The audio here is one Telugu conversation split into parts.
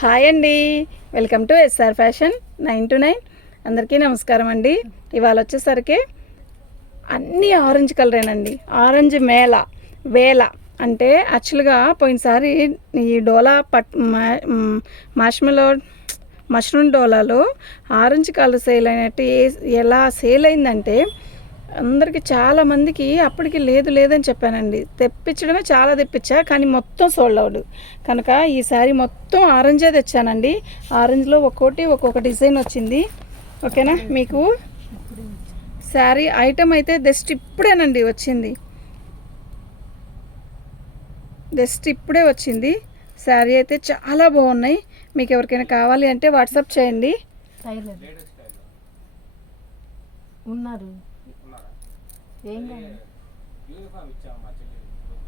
హాయ్ అండి, welcome to SR fashion 9 to 9. అందరికీ నమస్కారం అండి. ఇవాళ వచ్చేసరికి అన్నీ ఆరెంజ్ కలరేనండి. ఆరెంజ్ వేల అంటే యాక్చువల్గా పోయినసారి ఈ డోలా మష్రూమ్ డోలాలో ఆరెంజ్ కలర్ సేల్ అయినట్టు ఎలా సేల్ అయిందంటే అందరికీ చాలామందికి అప్పటికి లేదని చెప్పానండి. తెప్పించడమే చాలా తెప్పించా, కానీ మొత్తం సోల్డ్ అవుట్ కనుక ఈసారి మొత్తం ఆరెంజే తెచ్చానండి. ఆరెంజ్లో ఒక్కొక్క డిజైన్ వచ్చింది. ఓకేనా, మీకు శారీ ఐటమ్ అయితే జస్ట్ ఇప్పుడేనండి వచ్చింది. శారీ అయితే చాలా బాగున్నాయి. మీకు ఎవరికైనా కావాలి అంటే వాట్సాప్ చేయండి. ఉన్నారు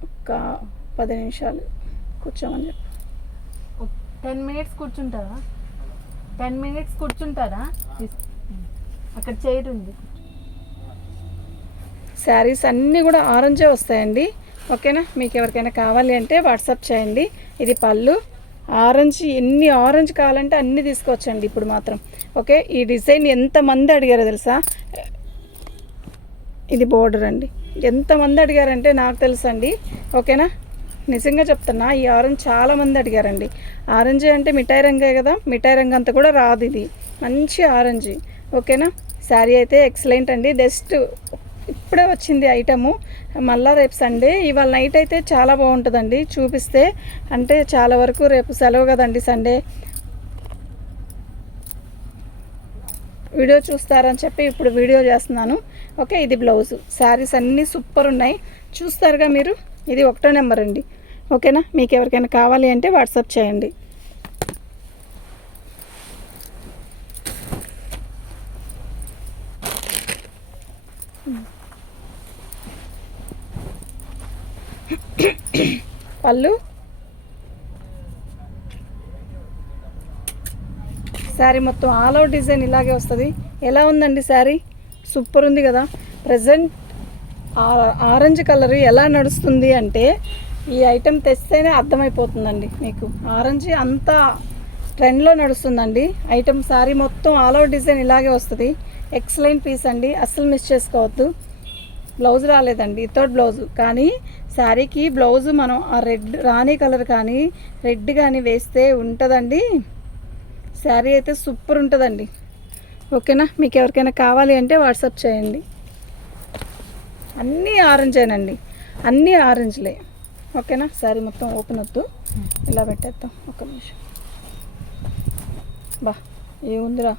ఒక 10 నిమిషాలు కూర్చోమని చెప్పి 10 minutes కూర్చుంటారా అక్కడ చైర్ ఉంది. శారీస్ అన్నీ కూడా ఆరెంజే వస్తాయండి. ఓకేనా, మీకు ఎవరికైనా కావాలి అంటే వాట్సాప్ చేయండి. ఇది పళ్ళు ఆరెంజ్, ఎన్ని ఆరెంజ్ కావాలంటే అన్నీ తీసుకోవచ్చండి ఇప్పుడు మాత్రం. ఓకే, ఈ డిజైన్ ఎంతమంది అడిగారో తెలుసా? ఇది బోర్డర్ అండి. ఎంతమంది అడిగారంటే నాకు తెలుసండి. ఓకేనా, నిజంగా చెప్తున్నా, ఈ ఆరెంజ్ చాలామంది అడిగారండి. ఆరెంజ్ అంటే మిఠాయి రంగే కదా, మిఠాయి రంగు అంతా కూడా రాదు, ఇది మంచి ఆరెంజ్. ఓకేనా, శారీ అయితే ఎక్సలెంట్ అండి. జస్ట్ ఇప్పుడే వచ్చింది ఐటము. మళ్ళీ రేపు సండే, ఇవాళ నైట్ అయితే చాలా బాగుంటుందండి చూపిస్తే. అంటే చాలా వరకు రేపు సెలవు కదండి, సండే. వీడియో చూస్తారని చెప్పి ఇప్పుడు వీడియో చేస్తున్నాను. ఓకే, ఇది బ్లౌజు. శారీస్ అన్నీ సూపర్ ఉన్నాయి, చూస్తారుగా మీరు. ఇది 1వ నెంబర్ అండి. ఓకేనా, మీకు ఎవరికైనా కావాలి అంటే వాట్సాప్ చేయండి. పళ్ళు శారీ మొత్తం ఆల్ అవుట్ డిజైన్ ఇలాగే వస్తుంది. ఎలా ఉందండి శారీ? సూపర్ ఉంది కదా. ప్రజెంట్ ఆరెంజ్ కలర్ ఎలా నడుస్తుంది అంటే ఈ ఐటెం తెస్తేనే అర్థమైపోతుందండి మీకు. ఆరెంజ్ అంతా ట్రెండ్లో నడుస్తుందండి ఐటెం. శారీ మొత్తం ఆల్ అవుట్ డిజైన్ ఇలాగే వస్తుంది. ఎక్సలెంట్ పీస్ అండి, అస్సలు మిస్ చేసుకోవద్దు. బ్లౌజ్ రాలేదండి, వితౌట్ బ్లౌజు. కానీ శారీకి బ్లౌజు మనం ఆ రెడ్ రాణి కలర్ కానీ రెడ్ కానీ వేస్తే ఉంటుందండి. శారీ అయితే సూపర్ ఉంటుందండి. ఓకేనా, మీకు ఎవరికైనా కావాలి అంటే వాట్సాప్ చేయండి. అన్నీ ఆరెంజేనండి, అన్నీ ఆరెంజ్లే. ఓకేనా, శారీ మొత్తం ఓపెన్ వద్దు, ఇలా పెట్టేద్దాం. ఒక నిమిషం. బా ఏముందిరా,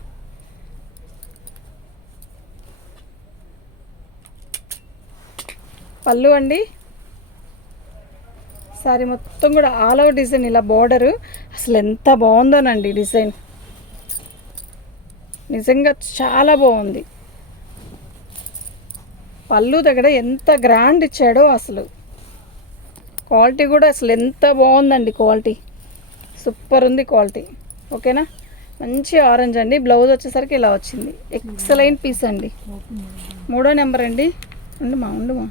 పళ్ళు అండి. శారీ మొత్తం కూడా ఆల్ ఓవర్ డిజైన్ ఇలా బోర్డరు. అసలు ఎంత బాగుందోనండి డిజైన్, నిజంగా చాలా బాగుంది. పళ్ళు దగ్గర ఎంత గ్రాండ్ ఇచ్చాడో అసలు. క్వాలిటీ కూడా అసలు ఎంత బాగుందండి, క్వాలిటీ సూపర్ ఉంది క్వాలిటీ. ఓకేనా, మంచి ఆరెంజ్ అండి. బ్లౌజ్ వచ్చేసరికి ఇలా వచ్చింది. ఎక్సలెంట్ పీస్ అండి. 3వ నెంబర్ అండి. ఉండుమా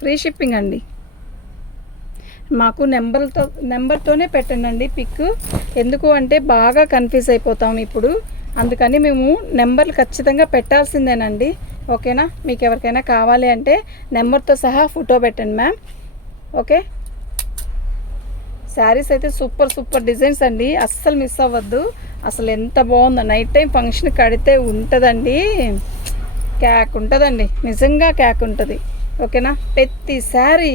ఫ్రీ షిప్పింగ్ అండి. మాకు నెంబర్తోనే పెట్టండి పిక్. ఎందుకు అంటే బాగా కన్ఫ్యూజ్ అయిపోతాం ఇప్పుడు, అందుకని మేము నెంబర్లు ఖచ్చితంగా పెట్టాల్సిందేనండి. ఓకేనా, మీకు ఎవరికైనా కావాలి అంటే నెంబర్తో సహా ఫోటో పెట్టండి మ్యామ్. ఓకే, శారీస్ అయితే సూపర్ డిజైన్స్ అండి, అస్సలు మిస్ అవ్వద్దు. అసలు ఎంత బాగుందో, నైట్ టైం ఫంక్షన్ కడితే ఉంటుందండి, క్యాక్ ఉంటుందండి, నిజంగా క్యాక్ ఉంటుంది. ఓకేనా, ప్రతి శారీ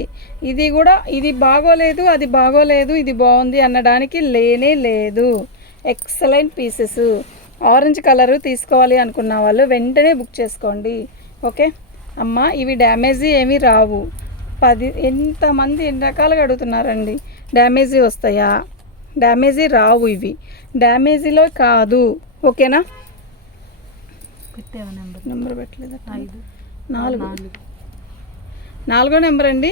ఇది బాగోలేదు, అది బాగోలేదు, ఇది బాగుంది అనడానికి లేనే లేదు. Excellent pieces. ఆరెంజ్ కలరు తీసుకోవాలి అనుకున్న వాళ్ళు వెంటనే బుక్ చేసుకోండి. ఓకే అమ్మ, ఇవి డ్యామేజీ ఏమీ రావు. ఎంతమంది ఎన్ని రకాలుగా అడుగుతున్నారండి, డ్యామేజీ వస్తాయా? డ్యామేజీ రావు, ఇవి డ్యామేజీలో కాదు. ఓకేనా, నెంబర్ పెట్టలేదు. 4వ నెంబర్ అండి,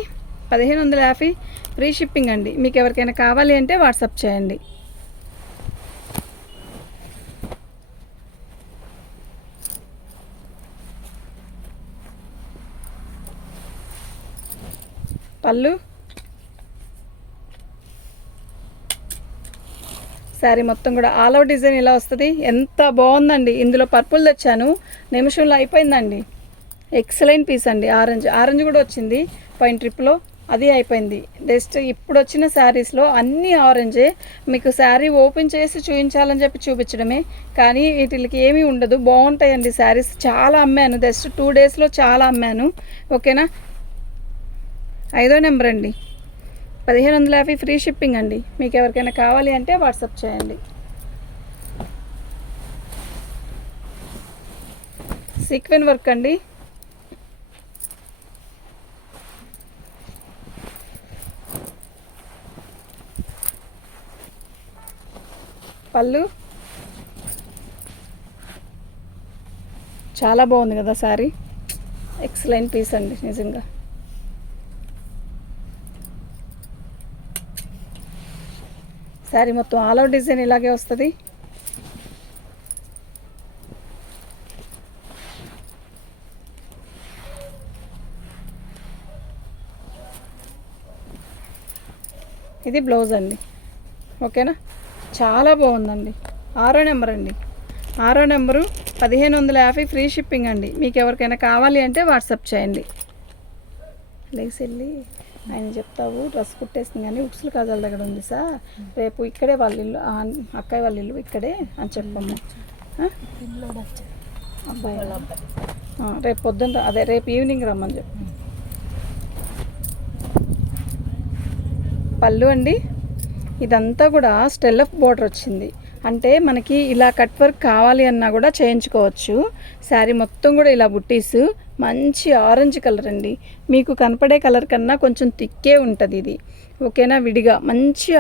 1550 ఫ్రీ షిప్పింగ్ అండి. మీకు ఎవరికైనా కావాలి అంటే వాట్సాప్ చేయండి. పళ్ళు శారీ మొత్తం కూడా ఆల్ అవుట్ డిజైన్ ఇలా వస్తుంది. ఎంత బాగుందండి. ఇందులో పర్పుల్ తెచ్చాను, నిమిషంలో అయిపోయిందండి. ఎక్సలెంట్ పీస్ అండి. ఆరెంజ్ కూడా వచ్చింది పైన ట్రిప్లో, అది అయిపోయింది. జస్ట్ ఇప్పుడు వచ్చిన శారీస్లో అన్నీ ఆరెంజే. మీకు శారీ ఓపెన్ చేసి చూపించాలని చెప్పి చూపించడమే, కానీ వీటికి ఏమీ ఉండదు. బాగుంటాయండి శారీస్. చాలా అమ్మాను, జస్ట్ 2 డేస్లో చాలా అమ్మాను. ఓకేనా. 5వ నెంబర్ అండి, 1550 ఫ్రీ షిప్పింగ్ అండి. మీకు ఎవరికైనా కావాలి అంటే వాట్సాప్ చేయండి. సీక్వెన్ వర్క్ అండి. పళ్ళు చాలా బాగుంది కదా శారీ. ఎక్సలెంట్ పీస్ అండి నిజంగా. శారీ మొత్తం ఆల్ అవుట్ డిజైన్ ఇలాగే వస్తుంది. ఇది బ్లౌజ్ అండి. ఓకేనా. చాలా బాగుందండి. 6వ నెంబర్ అండి. 6వ నెంబరు 1550 ఫ్రీ షిప్పింగ్ అండి. మీకు ఎవరికైనా కావాలి అంటే వాట్సాప్ చేయండి. లేసి వెళ్ళి ఆయన చెప్తావు డ్రెస్ కుట్టేసింది కానీ ఉక్సులు కాజాల దగ్గర ఉంది సార్, రేపు ఇక్కడే వాళ్ళ ఇల్లు, అక్కయ్య వాళ్ళ ఇల్లు ఇక్కడే అని చెప్పమ్మ. అబ్బాయి రేపు పొద్దున్న అదే రేపు ఈవినింగ్ రమ్మని చెప్పు. పళ్ళు అండి. ఇదంతా కూడా స్టెల్లఫ్ బోర్డర్ వచ్చింది. అంటే మనకి ఇలా కట్ వర్క్ కావాలి అన్నా కూడా చేయించుకోవచ్చు. శారీ మొత్తం కూడా ఇలా బుట్టీస్, మంచి ఆరెంజ్ కలర్ అండి. మీకు కనపడే కలర్ కన్నా కొంచెం థిక్కే ఉంటుంది ఇది. ఓకేనా. విడిగా మంచి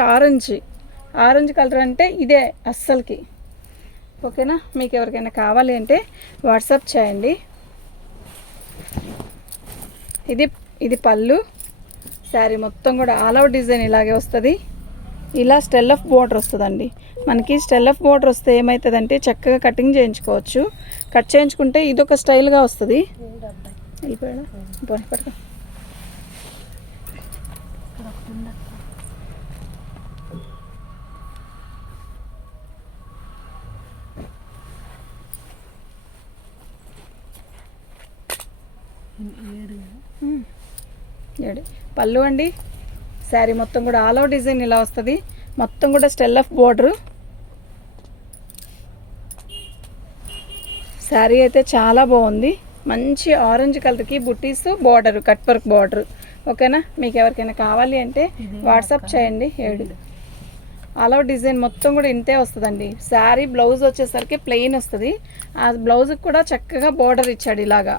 ఆరెంజ్ కలర్ అంటే ఇదే అస్సలకి. ఓకేనా. మీకు ఎవరికైనా కావాలి అంటే వాట్సాప్ చేయండి. ఇది పళ్ళు. శారీ మొత్తం కూడా ఆల్ అవుట్ డిజైన్ ఇలాగే వస్తుంది. ఇలా స్టెల్లఫ్ బోర్డర్ వస్తుందండి. మనకి స్టెల్లఫ్ బోర్డర్ వస్తే ఏమవుతుందంటే చక్కగా కటింగ్ చేయించుకోవచ్చు. కట్ చేయించుకుంటే ఇదొక స్టైల్గా వస్తుంది. వెళ్ళిపోయాడా పట్టుకో. పళ్ళు అండి. శారీ మొత్తం కూడా ఆల్ అవుట్ డిజైన్ ఇలా వస్తుంది. మొత్తం కూడా స్టెల్లఫ్ బోర్డరు. శారీ అయితే చాలా బాగుంది. మంచి ఆరెంజ్ కలర్కి బుట్టీస్ బార్డరు, కట్ వర్క్ బార్డరు. ఓకేనా. మీకు ఎవరికైనా కావాలి అంటే వాట్సాప్ చేయండి. 7 ఆల్ అవుట్ డిజైన్ మొత్తం కూడా ఇంతే వస్తుందండి. శారీ బ్లౌజ్ వచ్చేసరికి ప్లెయిన్ వస్తుంది. ఆ బ్లౌజ్కి కూడా చక్కగా బార్డర్ ఇచ్చాడు ఇలాగా.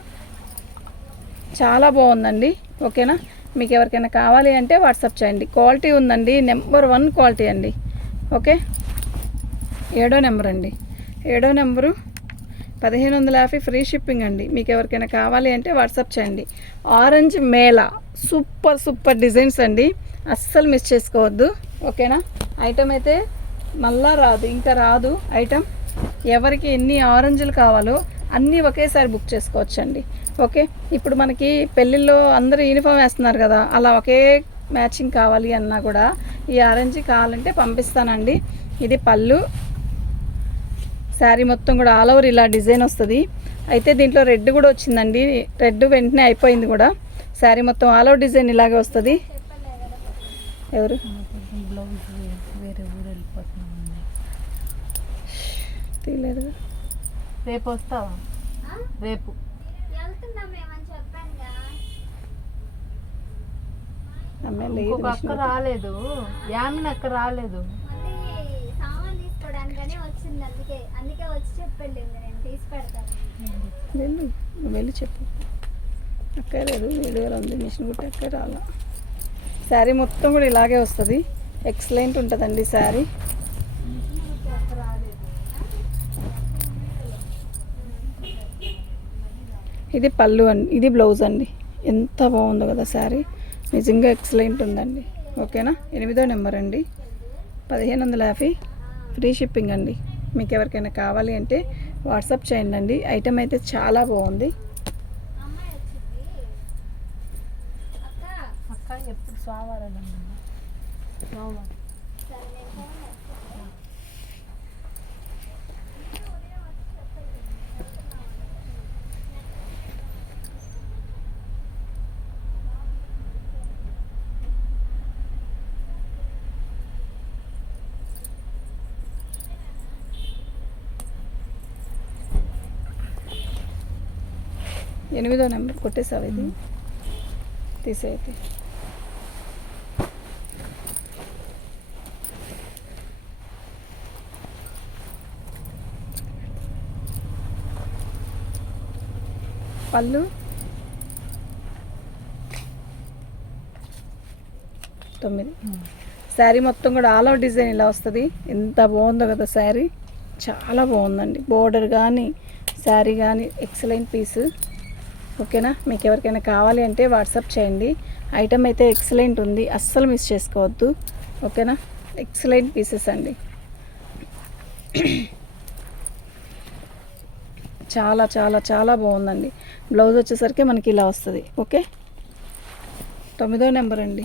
చాలా బాగుందండి. ఓకేనా. మీకు ఎవరికైనా కావాలి అంటే వాట్సాప్ చేయండి. క్వాలిటీ ఉందండి, నెంబర్ 1 క్వాలిటీ అండి. ఓకే. 7వ నెంబర్ అండి. 7వ నెంబరు 1550 ఫ్రీ షిప్పింగ్ అండి. మీకు ఎవరికైనా కావాలి అంటే వాట్సాప్ చేయండి. ఆరెంజ్ మేళ సూపర్ డిజైన్స్ అండి. అస్సలు మిస్ చేసుకోవద్దు. ఓకేనా. ఐటమ్ అయితే మళ్ళా రాదు, ఇంకా రాదు ఐటమ్. ఎవరికి ఎన్ని ఆరెంజ్లు కావాలో అన్నీ ఒకేసారి బుక్ చేసుకోవచ్చండి. ఓకే. ఇప్పుడు మనకి పెళ్ళిళ్ళలో అందరూ యూనిఫామ్ వేస్తున్నారు కదా, అలా ఒకే మ్యాచింగ్ కావాలి అన్నా కూడా ఈ ఆరెంజ్ కావాలంటే పంపిస్తానండి. ఇది పళ్ళు. శారీ మొత్తం కూడా ఆల్ ఓవర్ ఇలా డిజైన్ వస్తుంది. అయితే దీంట్లో రెడ్ కూడా వచ్చిందండి. రెడ్ వెంటనే అయిపోయింది కూడా. శారీ మొత్తం ఆల్ ఓవర్ డిజైన్ ఇలాగే వస్తుంది. ఎవరు తీయలేదు. రేపు వస్తావా? రేపు అక్క రాలేదు, యామిని అక్క రాలేదు. వెళ్ళి చెప్పు. అక్క లేదు, వీడియోలో ఉంది మిషన్ కుట్టి అక్క రాలా. శారీ మొత్తం కూడా ఇలాగే వస్తుంది. ఎక్సలెంట్ ఉంటుందండి శారీ. ఇది పళ్ళు అండి. ఇది బ్లౌజ్ అండి. ఎంత బాగుందో కదా శారీ. నిజంగా ఎక్సలెంట్ ఉందండి. ఓకేనా. 8వ నెంబర్ అండి. 1550 ఫ్రీ షిప్పింగ్ అండి. మీకు ఎవరికైనా కావాలి అంటే వాట్సాప్ చేయండి. ఐటమ్ అయితే చాలా బాగుంది. ఎప్పుడు సోమవారం 8వ నెంబర్ కొట్టేసావు ఇది తీసేది. పళ్ళు 9. శారీ మొత్తం కూడా ఆల్ ఓవర్ డిజైన్ ఇలా వస్తుంది. ఎంత బాగుందో కదా శారీ, చాలా బాగుందండి. బోర్డర్ కానీ శారీ కానీ ఎక్సలెంట్ పీస్. ఓకేనా, మీకు ఎవరికైనా కావాలి అంటే వాట్సాప్ చేయండి. ఐటమ్ అయితే ఎక్సలెంట్ ఉంది, అస్సలు మిస్ చేసుకోవద్దు. ఓకేనా, ఎక్సలెంట్ పీసెస్ అండి. చాలా చాలా చాలా బాగుందండి. బ్లౌజ్ వచ్చేసరికి మనకి ఇలా వస్తుంది. ఓకే, 9వ నెంబర్ అండి.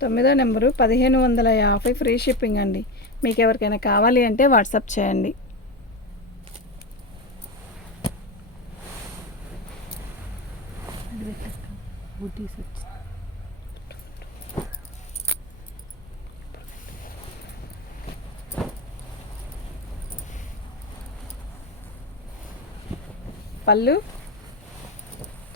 9వ నెంబరు 1550 ఫ్రీ షిప్పింగ్ అండి. మీకు ఎవరికైనా కావాలి అంటే వాట్సాప్ చేయండి. పళ్ళు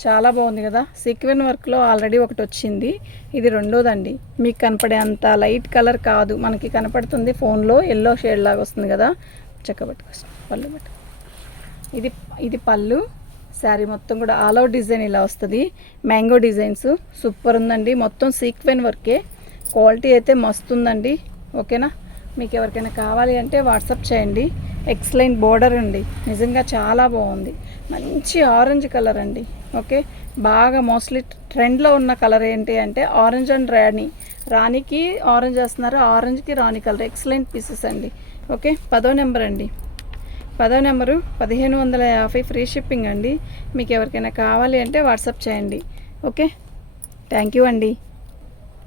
చాలా బాగుంది కదా, సీక్వెన్ వర్క్లో ఆల్రెడీ ఒకటి వచ్చింది, ఇది రెండోదండి. మీకు కనపడే అంత లైట్ కలర్ కాదు, మనకి కనపడుతుంది ఫోన్లో ఎల్లో షేడ్ లాగా వస్తుంది కదా. చెక్కబెట్టుకొస్తాం పళ్ళు బట్టి. ఇది పళ్ళు. శారీ మొత్తం కూడా ఆల్ అవుట్ డిజైన్ ఇలా వస్తుంది. మ్యాంగో డిజైన్స్ సూపర్ ఉందండి. మొత్తం సీక్వెన్ వర్కే, క్వాలిటీ అయితే మస్తు ఉందండి. ఓకేనా, మీకు ఎవరికైనా కావాలి అంటే వాట్సాప్ చేయండి. ఎక్సలెంట్ బోర్డర్ అండి, నిజంగా చాలా బాగుంది. మంచి ఆరెంజ్ కలర్ అండి. ఓకే, బాగా మోస్ట్లీ ట్రెండ్లో ఉన్న కలర్ ఏంటి అంటే ఆరెంజ్ అండ్ రాణికి ఆరెంజ్ వేస్తున్నారు, ఆరెంజ్కి రాణి కలర్. ఎక్సలెంట్ పీసెస్ అండి. ఓకే, 10వ నెంబర్ అండి. 10వ నెంబరు 1550 ఫ్రీ షిప్పింగ్ అండి. మీకు ఎవరికైనా కావాలి అంటే వాట్సాప్ చేయండి. ఓకే, థ్యాంక్ యూ అండి.